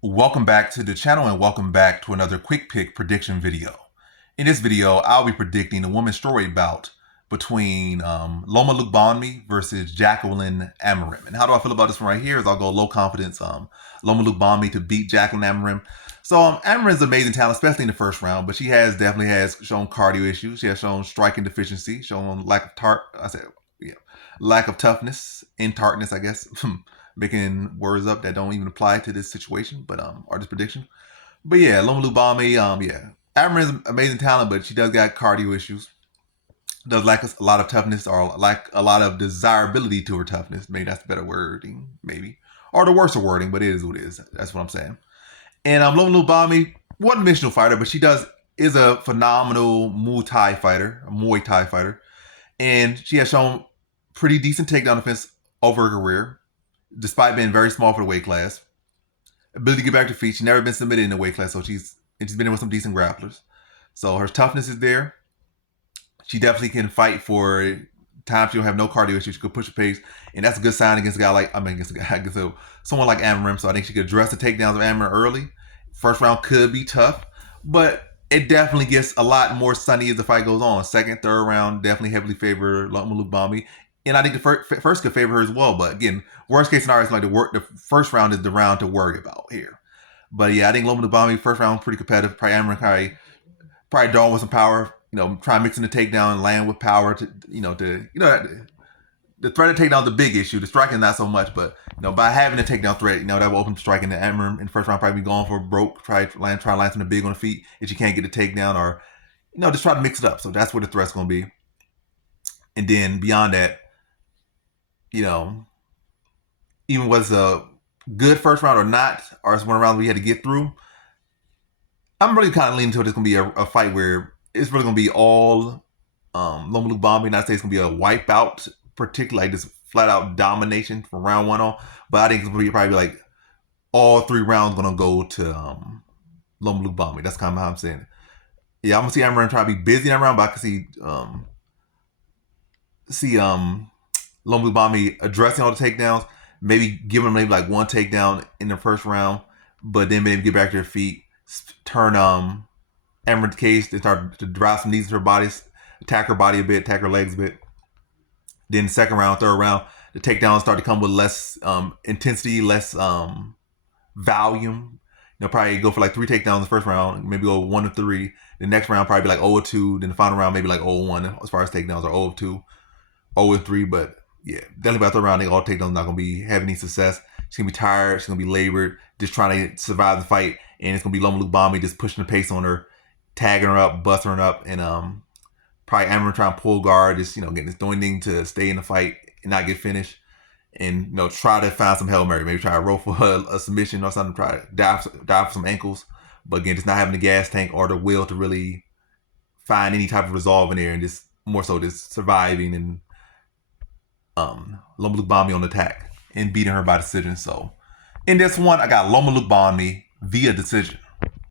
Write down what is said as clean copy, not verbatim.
Welcome back to the channel and welcome back to another quick pick prediction video. In this video, I'll be predicting a women's strawweight bout between Loma Lookboonmee versus Jaqueline Amorim. And how do I feel about this one right here is I'll go low confidence Loma Lookboonmee to beat Jaqueline Amorim. So Amorim's amazing talent, especially in the first round, but she definitely has shown cardio issues. She has shown striking deficiency, shown lack of toughness and tartness, I guess. Making words up that don't even apply to this situation, but or this prediction. But yeah, Loma Lookboonmee, Amorim's amazing talent, but she does got cardio issues. Does lack a lot of toughness or lack a lot of desirability to her toughness. Maybe that's the better wording, maybe. Or the worse wording, but it is what it is. That's what I'm saying. And Loma Lookboonmee, one-dimensional fighter, but she is a phenomenal Muay Thai fighter. And she has shown pretty decent takedown defense over her career, despite being very small for the weight class. Ability to get back to feet. She's never been submitted in the weight class, so she's been in with some decent grapplers. So her toughness is there. She definitely can fight for times she don't have no cardio issues. She could push the pace, and that's a good sign against a guy like someone like Amorim. So I think she could address the takedowns of Amorim early. First round could be tough, but it definitely gets a lot more sunny as the fight goes on. Second, third round definitely heavily favor Loma Lookboonmee. And I think the first could favor her as well. But again, worst case scenario is like the first round is the round to worry about here. But yeah, I think Loma Lookboonmee first round pretty competitive. Probably Amorim probably drawing with some power. Try mixing the takedown and land with power to the threat of takedown is the big issue. The striking not so much, but by having the takedown threat, that will open striking. The Amorim in the first round probably be going for broke. Try to land something big on the feet if you can't get the takedown, or just try to mix it up. So that's where the threat's going to be. And then beyond that, even was a good first round or not, or it's one round we had to get through, I'm really kind of leaning toward this going to be a fight where it's really going to be all Loma Lookboonmee. Not say it's going to be a wipeout, particularly like this flat out domination from round one on, but I think it's going to be probably like all three rounds going to go to Loma Lookboonmee. That's kind of how I'm saying it. Yeah, I'm going to see Amorim try to be busy in that round, but I can see Loma Lookboonmee addressing all the takedowns, maybe giving them maybe like one takedown in the first round, but then maybe get back to their feet, turn Amorim's case, and start to drive some knees to her body, attack her body a bit, attack her legs a bit. Then the second round, third round, the takedowns start to come with less intensity, less volume. Probably go for like 3 takedowns in the first round, maybe go 1 to 3. The next round probably be like 0 2. Then the final round maybe like 0 1 as far as takedowns, or 0 2, 0 3. But yeah, definitely by the third round, I think all takedowns not gonna be having any success. She's gonna be tired. She's gonna be labored, just trying to survive the fight, and it's gonna be Loma Lookboonmee just pushing the pace on her, tagging her up, busting her up, and probably Amorim trying to pull guard, just getting this anything to stay in the fight and not get finished, and try to find some Hail Mary, maybe try to roll for a submission or something, try to dive for some ankles, but again, just not having the gas tank or the will to really find any type of resolve in there, and just more so just surviving and Loma Lookboonmee on the attack and beating her by decision. So in this one, I got Loma Lookboonmee via decision.